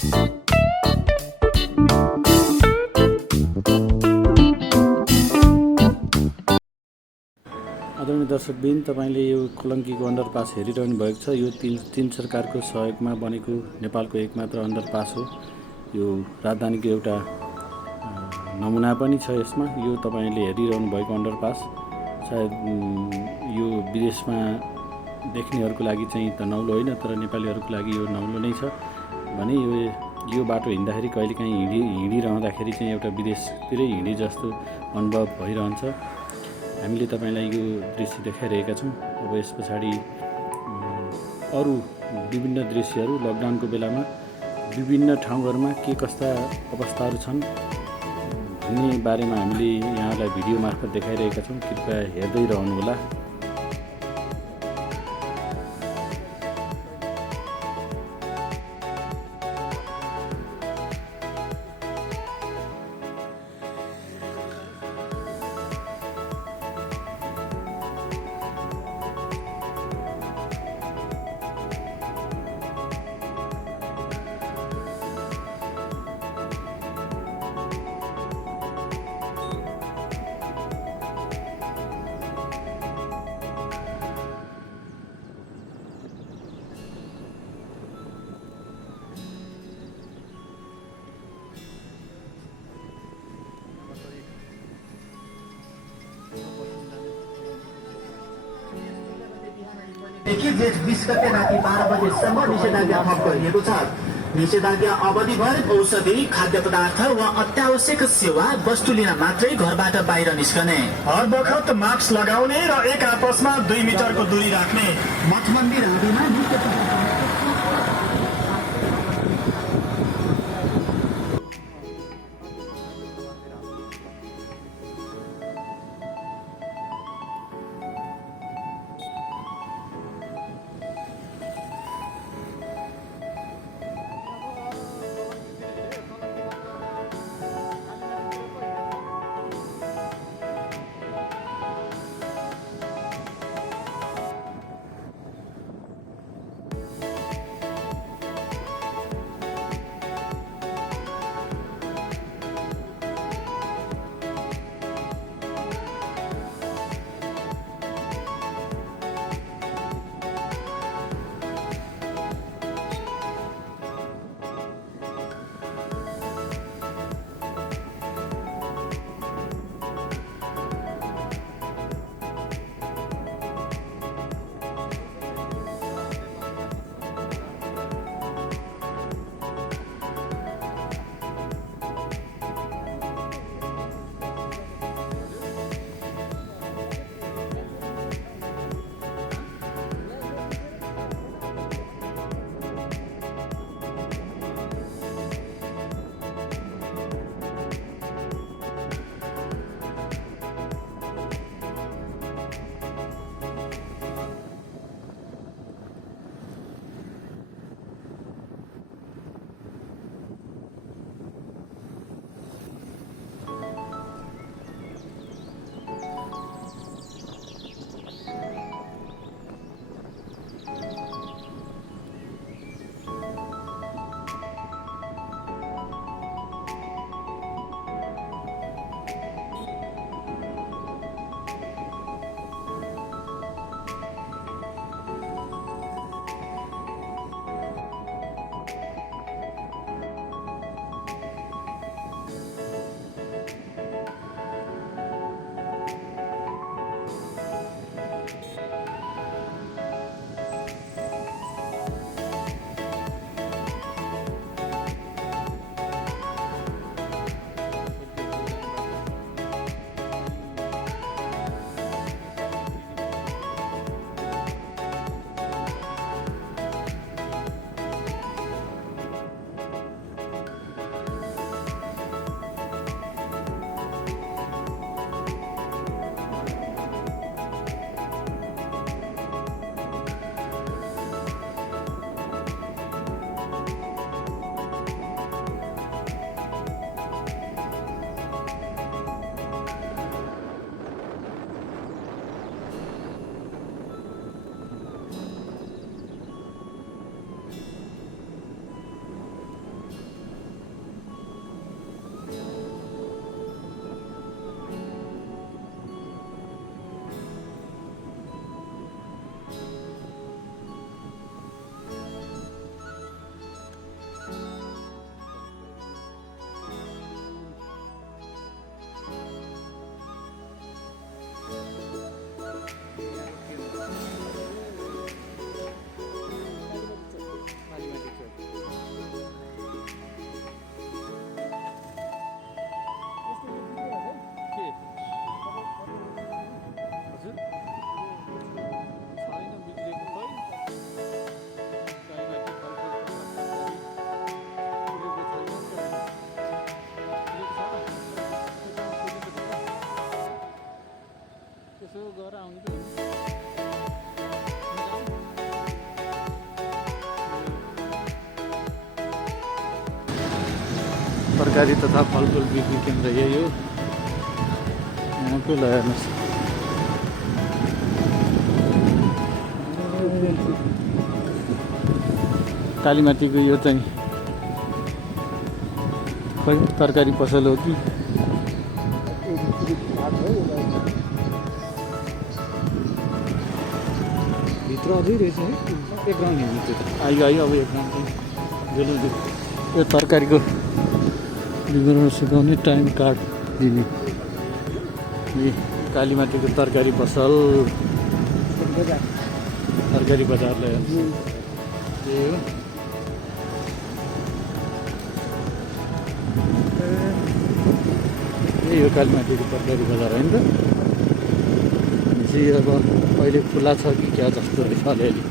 आदरणीय दर्शकबिन, तपाईले यो खोलङ्कीको अन्डरपास हेरिरहनु भएको छ। यो चीन सरकारको सहयोगमा बनेको नेपालको एकमात्र अन्डरपास हो। यो राजधानीको एउटा नमुना पनि छ यसमा। यो तपाईले हेरिरहनु भएको अन्डरपास सायद यो विदेशमा देख्नेहरूको लागि चाहिँ त नौलो होइन, तर नेपालीहरूको लागि यो नौलो नै छ भने यो बाटो हिँड्दाखेरि कहिलेकाहीँ हिँडिरहँदाखेरि चाहिँ एउटा विदेशतिरै हिँडे जस्तो अनुभव भइरहन्छ। हामीले तपाईलाई यो दृश्य देखाइरहेका छौँ। अब यस पछाडि अरू विभिन्न दृश्यहरू लकडाउनको बेलामा विभिन्न ठाउँहरूमा के कस्ता अवस्थाहरू छन् भन्ने बारेमा हामीले यहाँलाई भिडियो मार्फत देखाइरहेका छौँ। कृपया हेर्दै रहनुहोला। जेठ 20 गते राति 12 बजेसम्म निषेधाज्ञा थप गरिएको छ। निषेधाज्ञा अवधिभर औषधि, खाद्य पदार्थ वा अत्यावश्यक सेवा वस्तु लिन मात्रै घरबाट बाहिर निस्कने, हर बखत मास्क लगाउने र एक आपसमा 2 मिटरको दूरी राख्ने, मठ मन्दिर आदिमा तरकारी तथा फलफुल बिक्री केन्द्र यही हो। यहाँको ल हेर्नुहोस् कालीमाटीको यो चाहिँ खै तरकारी पसल हो कि भित्र अझै रहेछ है एक राउन्ड हिँड्नु त्यो त आयो अब एक राउन्ड यो तरकारीको विवरण सिकाउने टाइम कार्ड दिने यी कालीमाटीको तरकारी पसल तरकारी बजारलाई त्यही हो। यही हो कालीमाटीको तरकारी बजार होइन त। भनेपछि अब अहिले खुला छ कि क्या जस्तो रहेछ अलिअलि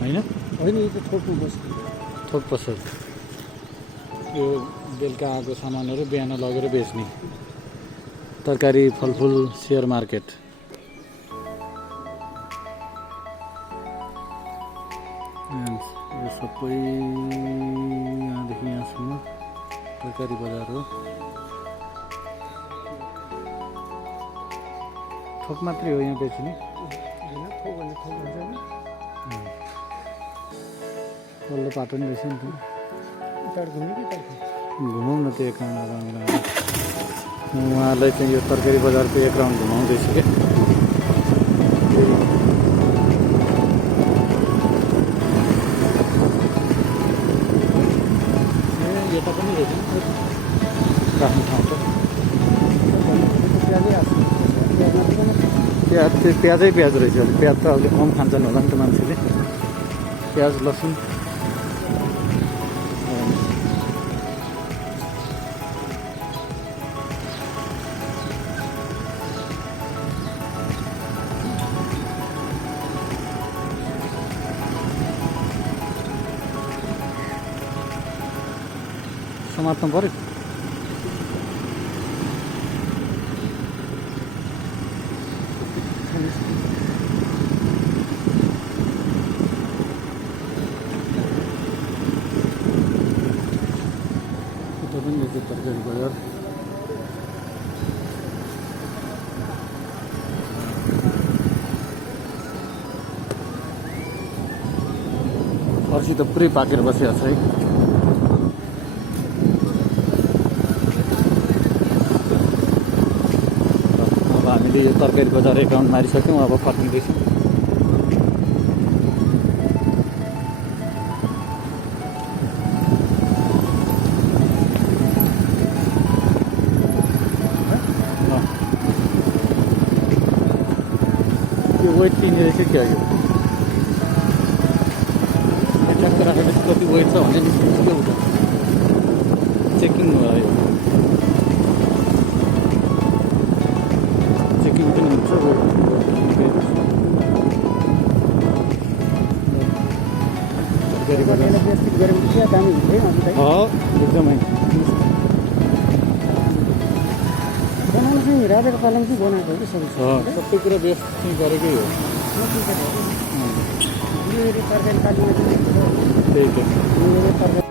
होइन होइन यो त थोकमा बस्छ थोक पसल यो बेलुका आएको सामानहरू बिहान लगेर बेच्ने तरकारी फलफुल सेयर मार्केट। यो सबै यहाँदेखि यहाँसम्म तरकारी बजार हो। थोक मात्रै हो यहाँ बेच्ने। तल्लो बाटो नि रहेछ नि त घुमाउँ न त्यो एक राउन्ड राम्रो उहाँलाई चाहिँ यो तरकारी बजारको एक राउन्ड घुमाउँदैछु क्या। यता पनि रहेछ राख्ने ठाउँ त प्याजै प्याज रहेछ। प्याज त अलिक कम खान्छन् होला नि त मान्छेले। प्याज लसुन समात्नु पऱ्यो। तरकारी बजार फर्सी त पुरै पाकेर बसिएको छ है। अब हामीले यो तरकारी बजार एक राउन्ड मारिसक्यौँ। अब फर्किँदैछौँ। यो वेट लिने रहेछ क्या यो ट्याक्क राखेपछि कति वेट छ भने निस्किन्छ क्या उता चेकिङ भयो। चेकिङ पनि हुन्छ एकदमै राजाको पालन चाहिँ बनाएको हो कि सबै सबै कुरा व्यवस्थित चाहिँ गरेकै हो। तरकारी कालीमा त्यही त तरकारी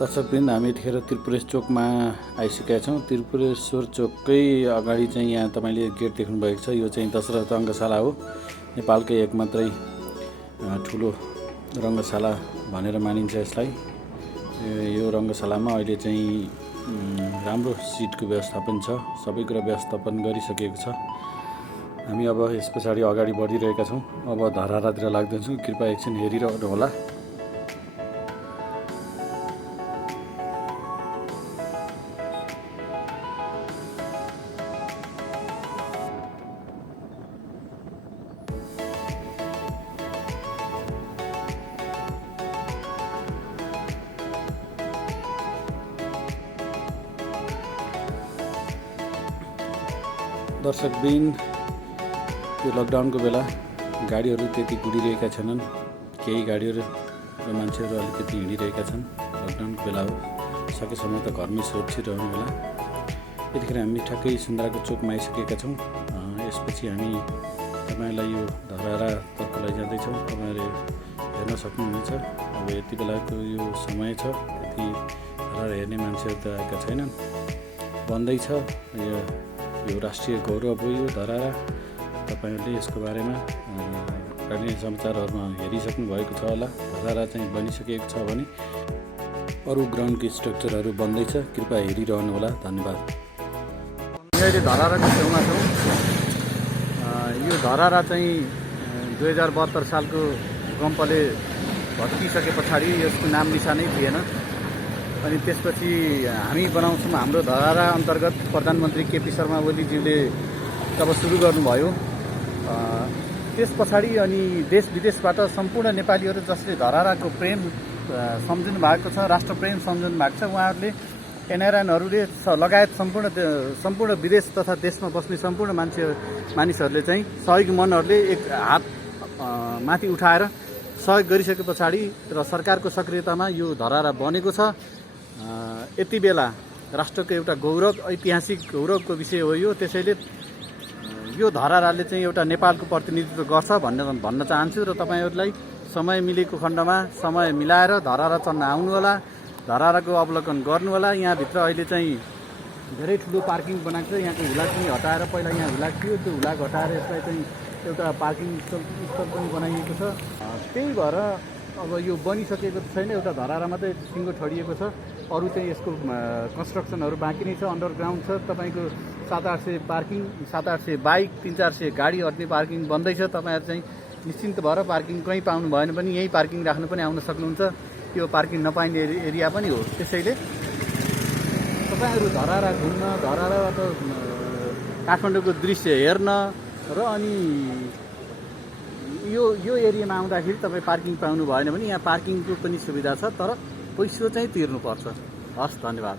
दर्शकवृन्द हामी यतिखेर त्रिपुरेश चोकमा आइसकेका छौँ। त्रिपुरेश्वर चोककै अगाडि चाहिँ यहाँ तपाईँले गेट देख्नुभएको छ। यो चाहिँ दशरथ रङ्गशाला हो। नेपालकै एक मात्रै ठुलो रङ्गशाला भनेर मानिन्छ यसलाई। यो रङ्गशालामा अहिले चाहिँ राम्रो सिटको व्यवस्थापन छ, सबै कुरा व्यवस्थापन गरिसकेको छ। हामी अब यस पछाडि अगाडि बढिरहेका छौँ। अब धरारातिर लाग्दैछौँ, कृपया एकछिन हेरिरहनु होला। दर्शकवृन्द, यो लकडाउनको बेला गाडीहरू त्यति कुदिरहेका छैनन्। केही गाडीहरू र मान्छेहरू अलिकति हिँडिरहेका छन्। लकडाउनको बेला हो, सकेसम्म त घरमै सुरक्षित रहनु होला। यतिखेर हामी ठ्याक्कै सुन्द्राको चोकमा आइसकेका छौँ। यसपछि हामी तपाईँलाई यो धरारातर्फ लैजाँदैछौँ। तपाईँहरूले हेर्न सक्नुहुनेछ। अब यति बेलाको यो समय छ, त्यति धरारा हेर्ने मान्छेहरू त आएका छैनन्, बन्दैछ। यो राष्ट्रिय गौरव हो यो धरारा। तपाईँहरूले यसको बारेमा स्थानीय समाचारहरूमा हेरिसक्नु भएको छ होला। धरारा चाहिँ बनिसकेको छ भने अरू ग्राउन्डको स्ट्रक्चरहरू बन्दैछ। कृपया हेरिरहनु होला। धन्यवाद। अहिले धराराको छेउमा छौँ। यो धरारा चाहिँ 2072 सालको भूकम्पले भत्किसके पछाडि यसको नाम निशानै थिएन। अनि त्यसपछि हामी बनाउँछौँ हाम्रो धरारा अन्तर्गत प्रधानमन्त्री केपी शर्मा ओलीज्यूले जब सुरु गर्नुभयो, त्यस पछाडि अनि देश विदेशबाट सम्पूर्ण नेपालीहरू जसले धराराको प्रेम सम्झिनु भएको छ, राष्ट्र प्रेम सम्झिनु भएको छ, उहाँहरूले एनआरएनहरूले लगायत सम्पूर्ण विदेश तथा देशमा बस्ने सम्पूर्ण मानिसहरूले चाहिँ सहयोगी मनहरूले एक हात माथि उठाएर सहयोग गरिसके पछाडि र सरकारको सक्रियतामा यो धरारा बनेको छ। यति बेला राष्ट्रको एउटा गौरव, ऐतिहासिक गौरवको विषय हो यो। त्यसैले यो धराराले चाहिँ एउटा नेपालको प्रतिनिधित्व गर्छ भन्न चाहन्छु र तपाईँहरूलाई समय मिलेको खण्डमा समय मिलाएर धरारा चढ्न आउनु होला, धराराको अवलोकन गर्नु होला। यहाँभित्र अहिले चाहिँ धेरै ठुलो पार्किङ बनाएको छ। यहाँको हुलाक पनि हटाएर, पहिला यहाँ हुलाक थियो, त्यो हुलाक हटाएर यसलाई चाहिँ एउटा पार्किङ स्थल पनि बनाइएको छ। त्यही भएर अब यो बनिसकेको छैन, एउटा धरारा मात्रै सिङ्गो ठडिएको छ। अरू चाहिँ यसको कन्स्ट्रक्सनहरू बाँकी नै छ, अन्डरग्राउन्ड छ। तपाईँको 700-800 पार्किङ, 700-800 बाइक, 300-400 गाडी अट्ने पार्किङ बन्दैछ। तपाईँहरू चाहिँ निश्चिन्त भएर पार्किङ कहीँ पाउनु भएन पनि यहीँ पार्किङ राख्नु पनि आउन सक्नुहुन्छ। यो पार्किङ नपाइने एरिया पनि हो। त्यसैले तपाईँहरू धरारा घुम्न, धराराबाट काठमाडौँको दृश्य हेर्न र अनि यो एरियामा आउँदाखेरि तपाईँ पार्किङ पाउनु भएन भने यहाँ पार्किङको पनि सुविधा छ, तर पैसा चाहिँ तिर्नुपर्छ। हस्, धन्यवाद।